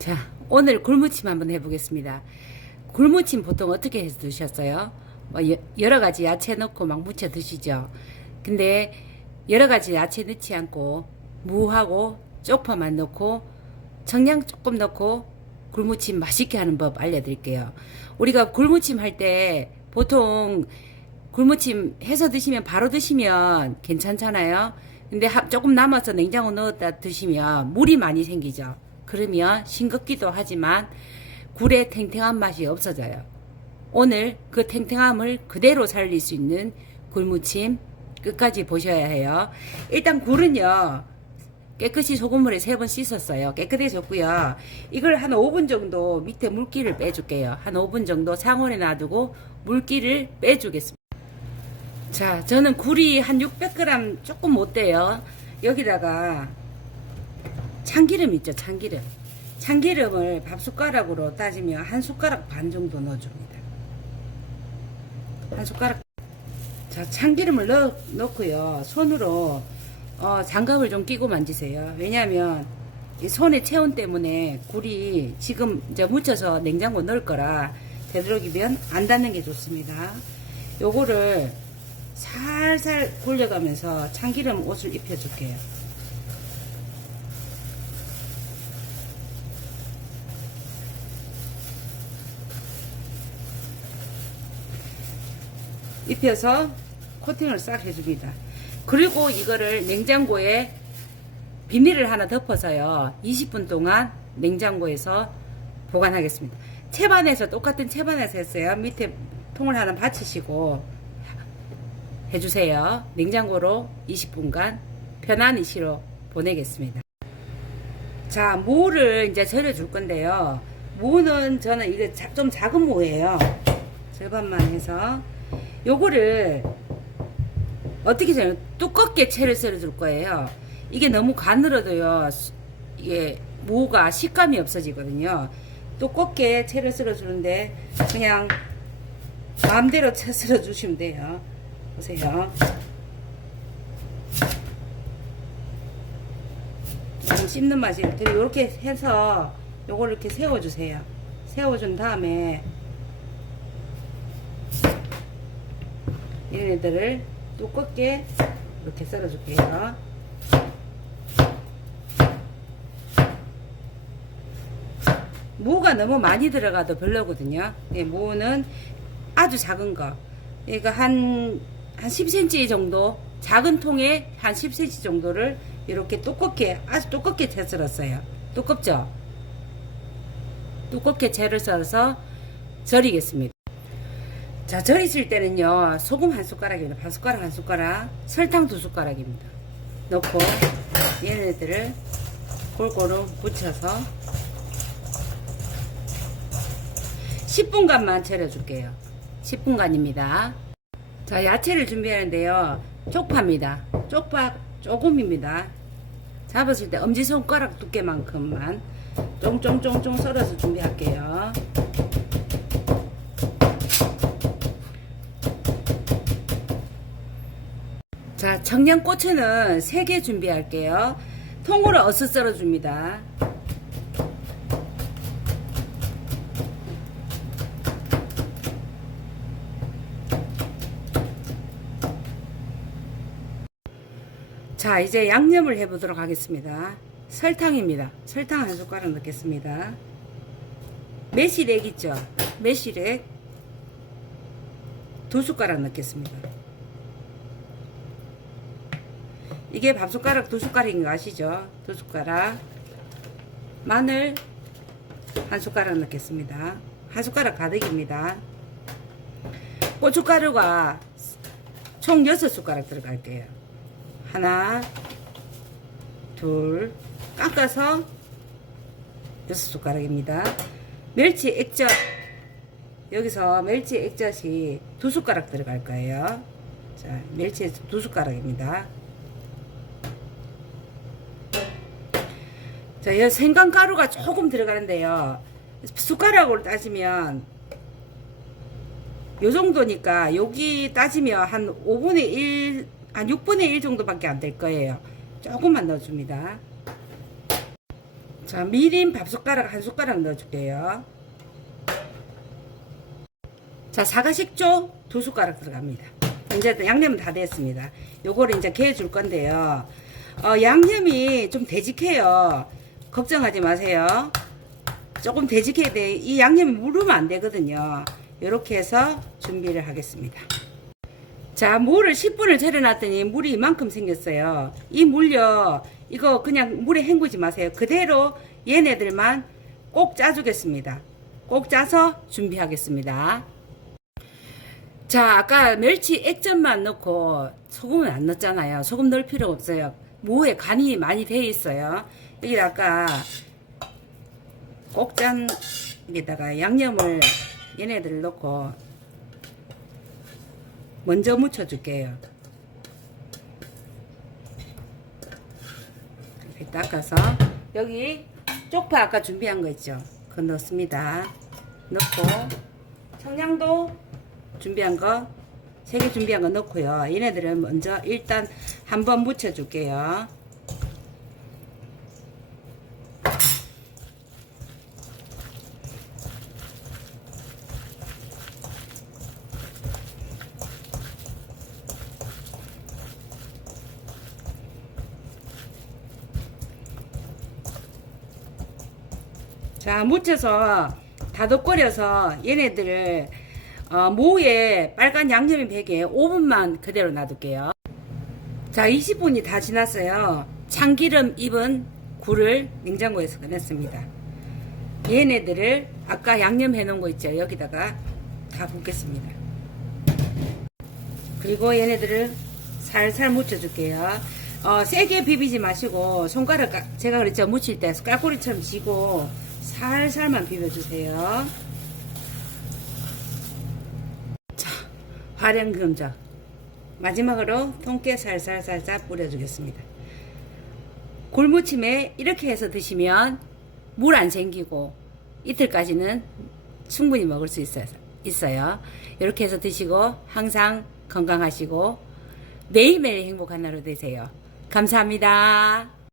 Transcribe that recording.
자, 오늘 굴무침 한번 해보겠습니다. 굴무침 보통 어떻게 해서 드셨어요? 뭐 여, 여러 가지 야채 넣고 막 무쳐 드시죠? 근데 여러 가지 야채 넣지 않고 무하고 쪽파만 넣고 청양 조금 넣고 굴무침 맛있게 하는 법 알려드릴게요. 우리가 굴무침 할 때 보통 굴무침 해서 드시면 바로 드시면 괜찮잖아요. 근데 하- 조금 남아서 냉장고 넣었다 드시면 물이 많이 생기죠. 그러면 싱겁기도 하지만 굴의 탱탱한 맛이 없어져요. 오늘 그 탱탱함을 그대로 살릴 수 있는 굴무침 끝까지 보셔야 해요. 일단 굴은요. 깨끗이 소금물에 세 번 씻었어요. 깨끗해졌고요. 이걸 한 5분 정도 밑에 물기를 빼줄게요. 한 5분 정도 상온에 놔두고 물기를 빼주겠습니다. 자, 저는 굴이 한 600g 조금 못 돼요. 여기다가 참기름 있죠, 참기름. 참기름을 밥 숟가락으로 따지면 한 숟가락 반 정도 넣어줍니다. 한 숟가락. 자, 참기름을 넣, 넣고요. 손으로 어, 장갑을 좀 끼고 만지세요. 왜냐하면 이 손의 체온 때문에 굴이 지금 이제 묻혀서 냉장고 넣을 거라 되도록이면 안 닿는 게 좋습니다. 요거를 살살 굴려가면서 참기름 옷을 입혀줄게요. 입혀서 코팅을 싹 해줍니다. 그리고 이거를 냉장고에 비닐을 하나 덮어서요. 20분 동안 냉장고에서 보관하겠습니다. 채반에서 똑같은 채반에서 했어요. 밑에 통을 하나 받치시고 해주세요. 냉장고로 20분간 편안히 시로 보내겠습니다. 자, 무를 이제 절여줄 건데요. 무는 저는 이게 자- 좀 작은 무예요. 절반만 해서 요거를 어떻게 져요? 두껍게 채를 썰어줄 거예요. 이게 너무 가늘어도요, 수- 이게 무가 식감이 없어지거든요. 두껍게 채를 썰어주는데 그냥 마음대로 채 썰어주시면 돼요. 보세요. 좀 씹는 맛이 이렇게 해서 요걸 이렇게 세워주세요. 세워준 다음에 애들을 두껍게 이렇게 썰어줄게요. 무가 너무 많이 들어가도 별로거든요. 예, 무는 아주 작은 거. 그러니까 한, 한 10cm 정도, 작은 통에 한 10cm 정도를 이렇게 두껍게, 아주 두껍게 채 썰었어요. 두껍죠? 두껍게 채를 썰어서 절이겠습니다. 자, 절이실 때는요, 소금 한 숟가락입니다. 반 숟가락, 한 숟가락, 설탕 두 숟가락입니다. 넣고, 얘네들을 골고루 묻혀서 10분간만 절여줄게요. 10분간입니다. 자, 야채를 준비하는데요. 쪽파입니다. 쪽파 조금입니다. 잡았을 때 엄지손가락 두께만큼만 쫑쫑쫑쫑 썰어서 준비할게요. 자, 청양고추는 3개 준비할게요. 통으로 어슷 썰어줍니다. 자, 이제 양념을 해보도록 하겠습니다. 설탕입니다. 설탕 한 숟가락 넣겠습니다. 매실액 있죠? 매실액 두 숟가락 넣겠습니다. 이게 밥 숟가락 두 숟가락인 거 아시죠? 두 숟가락. 마늘 한 숟가락 넣겠습니다. 한 숟가락 가득입니다. 고춧가루가 총 여섯 숟가락 들어갈게요. 하나, 둘, 깎아서 여섯 숟가락입니다. 멸치 액젓, 여기서 멸치 액젓이 두 숟가락 들어갈 거예요. 자, 멸치 두 숟가락입니다. 자, 이 생강가루가 조금 들어가는데요. 숟가락으로 따지면 요 정도니까 여기 따지면 한 5분의 1, 한 6분의 1 정도밖에 안 될 거예요. 조금만 넣어줍니다. 자, 미림 밥 숟가락 한 숟가락 넣어줄게요. 자, 사과식초 두 숟가락 들어갑니다. 이제 양념은 다 됐습니다. 요거를 이제 개 줄 건데요. 어, 양념이 좀 되직해요. 걱정하지 마세요. 조금 되직해야 돼. 이 양념이 무르면 안 되거든요. 이렇게 해서 준비를 하겠습니다. 자, 물을 10분을 절여놨더니 물이 이만큼 생겼어요. 이 물요, 이거 그냥 물에 헹구지 마세요. 그대로 얘네들만 꼭 짜주겠습니다. 꼭 짜서 준비하겠습니다. 자, 아까 멸치 액젓만 넣고 소금은 안 넣었잖아요. 소금 넣을 필요 없어요. 무에 간이 많이 돼 있어요. 여기다가 꼭짠 여기다가 양념을 얘네들을 넣고 먼저 묻혀 줄게요. 이렇게 닦아서 여기 쪽파 아까 준비한 거 있죠? 그거 넣습니다. 넣고 청양도 준비한 거세개 준비한 거 넣고요. 얘네들은 먼저 일단 한번 묻혀 줄게요. 자, 묻혀서 다독거려서 얘네들을 어, 모에 빨간 양념이 베개 5분만 그대로 놔둘게요. 자, 20분이 다 지났어요. 참기름 입은 굴을 냉장고에서 꺼냈습니다. 얘네들을 아까 양념 해 놓은 거 있죠? 여기다가 다 붓겠습니다. 그리고 얘네들을 살살 묻혀 줄게요. 어, 세게 비비지 마시고 손가락 까- 제가 그랬죠 묻힐 때 깔꼬리처럼 쥐고 살살만 비벼주세요. 자, 활용금적 마지막으로 통깨 살살살살 뿌려주겠습니다. 골무침에 이렇게 해서 드시면 물 안 생기고 이틀까지는 충분히 먹을 수 있어요. 있어요. 이렇게 해서 드시고 항상 건강하시고 매일매일 행복한 하루 되세요. 감사합니다.